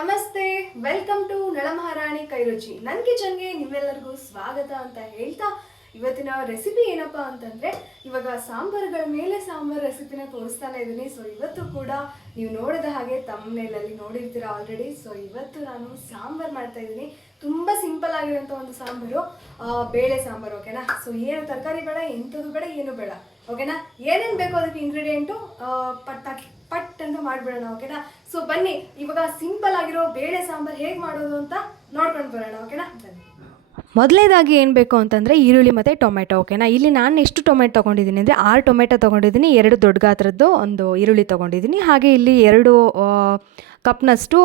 ನಮಸ್ತೆ, welcome to ನಳಮಹಾರಾಣಿ ಕೈರುಚಿ. ನನ್ನ ಕಿಚನ್ಗೆ ನಿಮ್ಮೆಲ್ಲರಿಗೂ ಸ್ವಾಗತ ಅಂತ ಹೇಳ್ತಾ ಇವತ್ತಿನ ರೆಸಿಪಿ ಏನಪ್ಪಾ ಅಂತಂದ್ರೆ ಇವಾಗ ಸಾಂಬಾರುಗಳ ಮೇಲೆ ಸಾಂಬಾರ್ ರೆಸಿಪಿನ ತೋರಿಸ್ತಾನೆ ಇದ್ದೀನಿ. ಸೊ ಇವತ್ತು ಕೂಡ ನೀವು ನೋಡಿದ ಹಾಗೆ ತಮ್ಮನೇಲಲ್ಲಿ ನೋಡಿರ್ತೀರ ಆಲ್ರೆಡಿ. ಸೊ ಇವತ್ತು ನಾನು ಸಾಂಬಾರ್ ಮಾಡ್ತಾ ಇದ್ದೀನಿ. ತುಂಬಾ ಸಿಂಪಲ್ ಆಗಿರೋಂಥ ಒಂದು ಸಾಂಬಾರು, ಬೇಳೆ ಸಾಂಬಾರು. ಓಕೆನಾ? ಸೊ ಏನು ತರಕಾರಿ ಬೇಡ, ಎಂಥದ್ದು ಬೇಡ, ಏನು ಬೇಡ. ಓಕೆನಾ? ಏನೇನು ಬೇಕು ಅದಕ್ಕೆ ಇಂಗ್ರೀಡಿಯೆಂಟು ಪಟ್ ಅಂತ ಮಾಡ್ಬಿಡೋಣ. ಓಕೆನಾ? ಸೊ ಬನ್ನಿ ಇವಾಗ ಸಿಂಪಲ್ ಆಗಿರೋ ಬೇಳೆ ಸಾಂಬಾರು ಹೇಗೆ ಮಾಡೋದು ಅಂತ ನೋಡ್ಕೊಂಡು ಬರೋಣ. ಓಕೆನಾ? ಬನ್ನಿ. ಮೊದಲನೇದಾಗಿ ಏನು ಬೇಕು ಅಂತಂದರೆ ಈರುಳ್ಳಿ ಮತ್ತು ಟೊಮೆಟೊ. ಓಕೆನಾ? ಇಲ್ಲಿ ನಾನು ಎಷ್ಟು ಟೊಮೆಟೊ ತೊಗೊಂಡಿದ್ದೀನಿ ಅಂದರೆ 6 ಟೊಮೆಟೊ ತೊಗೊಂಡಿದ್ದೀನಿ, 2 ದೊಡ್ಡ ಗಾತ್ರದ್ದು ಒಂದು ಈರುಳ್ಳಿ ತೊಗೊಂಡಿದ್ದೀನಿ. ಹಾಗೆ ಇಲ್ಲಿ 2 ಕಪ್ನಷ್ಟು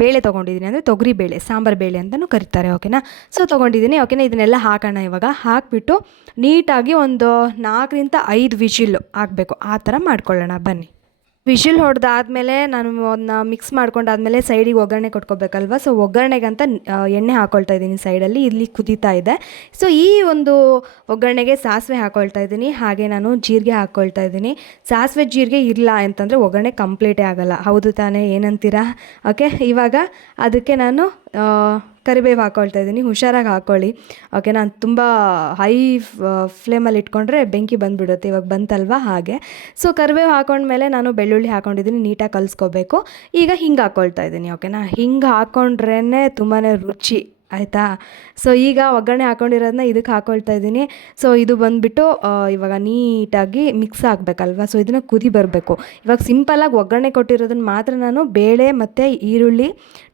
ಬೇಳೆ ತೊಗೊಂಡಿದ್ದೀನಿ, ಅಂದರೆ ತೊಗರಿ ಬೇಳೆ, ಸಾಂಬಾರು ಬೇಳೆ ಅಂತಲೂ ಕರೀತಾರೆ. ಓಕೆನಾ? ಸೊ ತೊಗೊಂಡಿದ್ದೀನಿ. ಓಕೆನಾ? ಇದನ್ನೆಲ್ಲ ಹಾಕೋಣ. ಇವಾಗ ಹಾಕಿಬಿಟ್ಟು ನೀಟಾಗಿ ಒಂದು 4ರಿಂದ 5 ವಿಜಿಲ್ ಆಗಬೇಕು, ಆ ಥರ ಮಾಡ್ಕೊಳ್ಳೋಣ. ಬನ್ನಿ. ವಿಷಿಲ್ ಹೊಡೆದಾದ್ಮೇಲೆ ನಾನು ಅದನ್ನ ಮಿಕ್ಸ್ ಮಾಡ್ಕೊಂಡಾದ್ಮೇಲೆ ಸೈಡಿಗೆ ಒಗ್ಗರಣೆ ಕೊಟ್ಕೋಬೇಕಲ್ವ. ಸೊ ಒಗ್ಗರಣೆಗಂತ ಎಣ್ಣೆ ಹಾಕ್ಕೊಳ್ತಾ ಇದ್ದೀನಿ ಸೈಡಲ್ಲಿ, ಇಲ್ಲಿ ಕುದೀತಾ ಇದೆ. ಸೊ ಈ ಒಂದು ಒಗ್ಗರಣೆಗೆ ಸಾಸಿವೆ ಹಾಕ್ಕೊಳ್ತಾ ಇದ್ದೀನಿ, ಹಾಗೆ ನಾನು ಜೀರಿಗೆ ಹಾಕ್ಕೊಳ್ತಾ ಇದ್ದೀನಿ. ಸಾಸಿವೆ ಜೀರಿಗೆ ಇಲ್ಲ ಅಂತಂದರೆ ಒಗ್ಗರಣೆ ಕಂಪ್ಲೀಟೇ ಆಗೋಲ್ಲ. ಹೌದು ತಾನೇ? ಏನಂತೀರಾ? ಓಕೆ, ಇವಾಗ ಅದಕ್ಕೆ ನಾನು ಕರಿಬೇವು ಹಾಕ್ಕೊಳ್ತಾ ಇದ್ದೀನಿ. ಹುಷಾರಾಗಿ ಹಾಕ್ಕೊಳ್ಳಿ. ಓಕೆ, ನಾನು ತುಂಬ ಹೈ ಫ್ಲೇಮಲ್ಲಿ ಇಟ್ಕೊಂಡ್ರೆ ಬೆಂಕಿ ಬಂದುಬಿಡುತ್ತೆ. ಇವಾಗ ಬಂತಲ್ವ, ಹಾಗೆ. ಸೊ ಕರಿಬೇವು ಹಾಕೊಂಡ್ಮೇಲೆ ನಾನು ಬೆಳ್ಳುಳ್ಳಿ ಹಾಕ್ಕೊಂಡಿದ್ದೀನಿ, ನೀಟಾಗಿ ಕಲಿಸ್ಕೋಬೇಕು. ಈಗ ಹಿಂಗೆ ಹಾಕ್ಕೊಳ್ತಾ ಇದ್ದೀನಿ. ಓಕೆನಾ? ಹಿಂಗೆ ಹಾಕ್ಕೊಂಡ್ರೇ ತುಂಬಾ ರುಚಿ, ಆಯಿತಾ? ಸೊ ಈಗ ಒಗ್ಗರಣೆ ಹಾಕ್ಕೊಂಡಿರೋದನ್ನ ಇದಕ್ಕೆ ಹಾಕ್ಕೊಳ್ತಾ ಇದ್ದೀನಿ. ಸೊ ಇದು ಬಂದುಬಿಟ್ಟು ಇವಾಗ ನೀಟಾಗಿ ಮಿಕ್ಸ್ ಆಗಬೇಕಲ್ವ. ಸೊ ಇದನ್ನು ಕುದಿ ಬರಬೇಕು. ಇವಾಗ ಸಿಂಪಲಾಗಿ ಒಗ್ಗರಣೆ ಕೊಟ್ಟಿರೋದನ್ನ ಮಾತ್ರ ನಾನು ಬೇಳೆ ಮತ್ತು ಈರುಳ್ಳಿ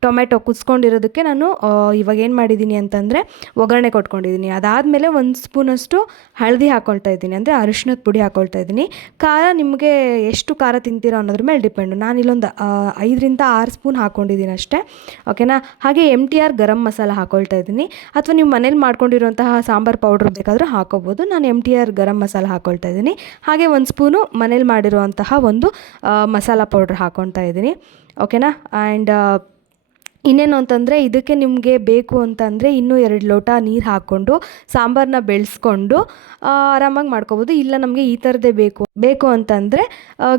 ಟೊಮೆಟೊ ಕುದಿಸ್ಕೊಂಡಿರೋದಕ್ಕೆ ನಾನು ಇವಾಗ ಏನು ಮಾಡಿದ್ದೀನಿ ಅಂತಂದರೆ ಒಗ್ಗರಣೆ ಕೊಟ್ಕೊಂಡಿದ್ದೀನಿ. ಅದಾದಮೇಲೆ 1 ಸ್ಪೂನಷ್ಟು ಹಳದಿ ಹಾಕ್ಕೊಳ್ತಾ ಇದ್ದೀನಿ, ಅಂದರೆ ಅರಿಶಿಣದ ಪುಡಿ ಹಾಕ್ಕೊಳ್ತಾ ಇದ್ದೀನಿ. ಖಾರ ನಿಮಗೆ ಎಷ್ಟು ಖಾರ ತಿಂತೀರೋ ಅನ್ನೋದ್ರ ಮೇಲೆ ಡಿಪೆಂಡು. ನಾನಿಲ್ಲೊಂದು 5ರಿಂದ 6 ಸ್ಪೂನ್ ಹಾಕ್ಕೊಂಡಿದ್ದೀನಿ ಅಷ್ಟೇ. ಓಕೆನಾ? ಹಾಗೆ MTR ಗರಂ ಮಸಾಲ ಹಾಕ್ಕೊಳ್ತಾ ಇದ್ದೀನಿ, ಅಥವಾ ನೀವು ಮನೇಲಿ ಮಾಡ್ಕೊಂಡಿರೋಂತಹ ಸಾಂಬಾರು ಪೌಡ್ರ್ ಬೇಕಾದರೂ ಹಾಕೋಬೋದು. ನಾನು MTR ಗರಂ ಮಸಾಲ ಹಾಕ್ಕೊಳ್ತಾ ಇದ್ದೀನಿ. ಹಾಗೆ 1 ಸ್ಪೂನು ಮನೇಲಿ ಮಾಡಿರುವಂತಹ ಒಂದು ಮಸಾಲ ಪೌಡ್ರ್ ಹಾಕ್ಕೊಳ್ತಾ ಇದ್ದೀನಿ. ಓಕೆನಾ? ಆ್ಯಂಡ್ ಇನ್ನೇನು ಅಂತಂದರೆ ಇದಕ್ಕೆ ನಿಮಗೆ ಬೇಕು ಅಂತಂದರೆ ಇನ್ನೂ 2 ಲೋಟ ನೀರು ಹಾಕ್ಕೊಂಡು ಸಾಂಬಾರನ್ನ ಬೆಳೆಸ್ಕೊಂಡು ಆರಾಮಾಗಿ ಮಾಡ್ಕೋಬೋದು. ಇಲ್ಲ ನಮಗೆ ಈ ಥರದ್ದೇ ಬೇಕು ಅಂತಂದರೆ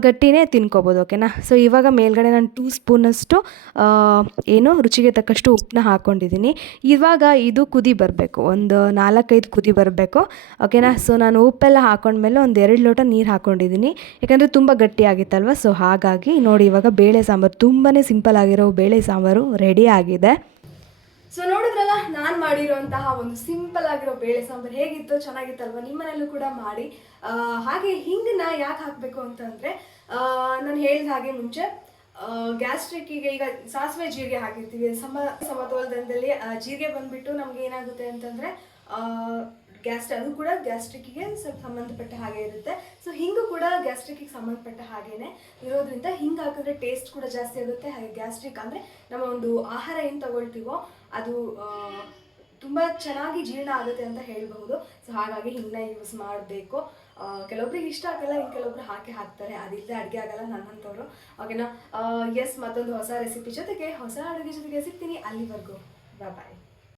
ಗಟ್ಟಿನೇ ತಿನ್ಕೋಬೋದು. ಓಕೆನಾ? ಸೊ ಇವಾಗ ಮೇಲ್ಗಡೆ ನಾನು 2 ಸ್ಪೂನಷ್ಟು ರುಚಿಗೆ ತಕ್ಕಷ್ಟು ಉಪ್ಪನ್ನ ಹಾಕ್ಕೊಂಡಿದ್ದೀನಿ. ಇವಾಗ ಇದು ಕುದಿ ಬರಬೇಕು, ಒಂದು 4-5 ಕುದಿ ಬರಬೇಕು. ಓಕೆನಾ? ಸೊ ನಾನು ಉಪ್ಪೆಲ್ಲ ಹಾಕ್ಕೊಂಡ್ಮೇಲೆ ಒಂದು 2 ಲೋಟ ನೀರು ಹಾಕ್ಕೊಂಡಿದ್ದೀನಿ, ಯಾಕಂದರೆ ತುಂಬ ಗಟ್ಟಿಯಾಗಿತ್ತಲ್ವ. ಸೊ ಹಾಗಾಗಿ ನೋಡಿ, ಇವಾಗ ಬೇಳೆ ಸಾಂಬಾರು, ತುಂಬಾ ಸಿಂಪಲ್ ಆಗಿರೋ ಬೇಳೆ ಸಾಂಬಾರು ರೆಡಿ ಆಗಿದೆ. ಸೊ ನೋಡಿದ್ರಲ್ಲ, ನಾನು ಮಾಡಿರೋಂತಹ ಒಂದು ಸಿಂಪಲ್ ಆಗಿರೋ ಬೇಳೆ ಸಾಂಬಾರು ಹೇಗಿತ್ತು, ಚೆನ್ನಾಗಿತ್ತಲ್ವ? ನಿಮ್ಮನೆಯಲ್ಲೂ ಕೂಡ ಮಾಡಿ. ಹಾಗೆ ಹಿಂಗನ್ನ ಯಾಕೆ ಹಾಕಬೇಕು ಅಂತಂದರೆ, ನಾನು ಹೇಳಿದ ಹಾಗೆ ಮುಂಚೆ ಗ್ಯಾಸ್ಟ್ರಿಕ್ಕಿಗೆ ಈಗ ಸಾಸಿವೆ ಜೀರಿಗೆ ಹಾಕಿರ್ತೀವಿ, ಸಮತೋಲನದಲ್ಲಿ ಜೀರಿಗೆ ಬಂದುಬಿಟ್ಟು ನಮ್ಗೆ ಏನಾಗುತ್ತೆ ಅಂತಂದರೆ ಅದು ಕೂಡ ಗ್ಯಾಸ್ಟ್ರಿಕ್ಕಿಗೆ ಸ್ವಲ್ಪ ಸಂಬಂಧಪಟ್ಟ ಹಾಗೆ ಇರುತ್ತೆ. ಸೊ ಹಿಂಗೂ ಕೂಡ ಗ್ಯಾಸ್ಟ್ರಿಕ್ಕಿಗೆ ಸಂಬಂಧಪಟ್ಟ ಹಾಗೇನೆ ಇರೋದ್ರಿಂದ ಹಿಂಗೆ ಹಾಕಿದ್ರೆ ಟೇಸ್ಟ್ ಕೂಡ ಜಾಸ್ತಿ ಆಗುತ್ತೆ. ಹಾಗೆ ಗ್ಯಾಸ್ಟ್ರಿಕ್ ಅಂದರೆ ನಮ್ಮ ಒಂದು ಆಹಾರ ಏನು ತಗೊಳ್ತೀವೋ ಅದು ತುಂಬ ಚೆನ್ನಾಗಿ ಜೀರ್ಣ ಆಗುತ್ತೆ ಅಂತ ಹೇಳ್ಬಹುದು. ಸೊ ಹಾಗಾಗಿ ಹಿಂಗನ್ನ ಯೂಸ್ ಮಾಡಬೇಕು. ಕೆಲವೊಬ್ರಿಗೆ ಇಷ್ಟ ಆಗಲ್ಲ, ಇನ್ನು ಕೆಲವೊಬ್ರು ಹಾಕ್ತಾರೆ. ಅದಿಲ್ಲದೆ ಅಡುಗೆ ಆಗಲ್ಲ ನನ್ನಂಥವ್ರು. ಓಕೆನಾ? ಎಸ್, ಮತ್ತೊಂದು ಹೊಸ ರೆಸಿಪಿ ಜೊತೆಗೆ, ಹೊಸ ಅಡುಗೆ ಜೊತೆಗೆ ಸಿಗ್ತೀನಿ. ಅಲ್ಲಿವರೆಗೂ ಬಾಯ್.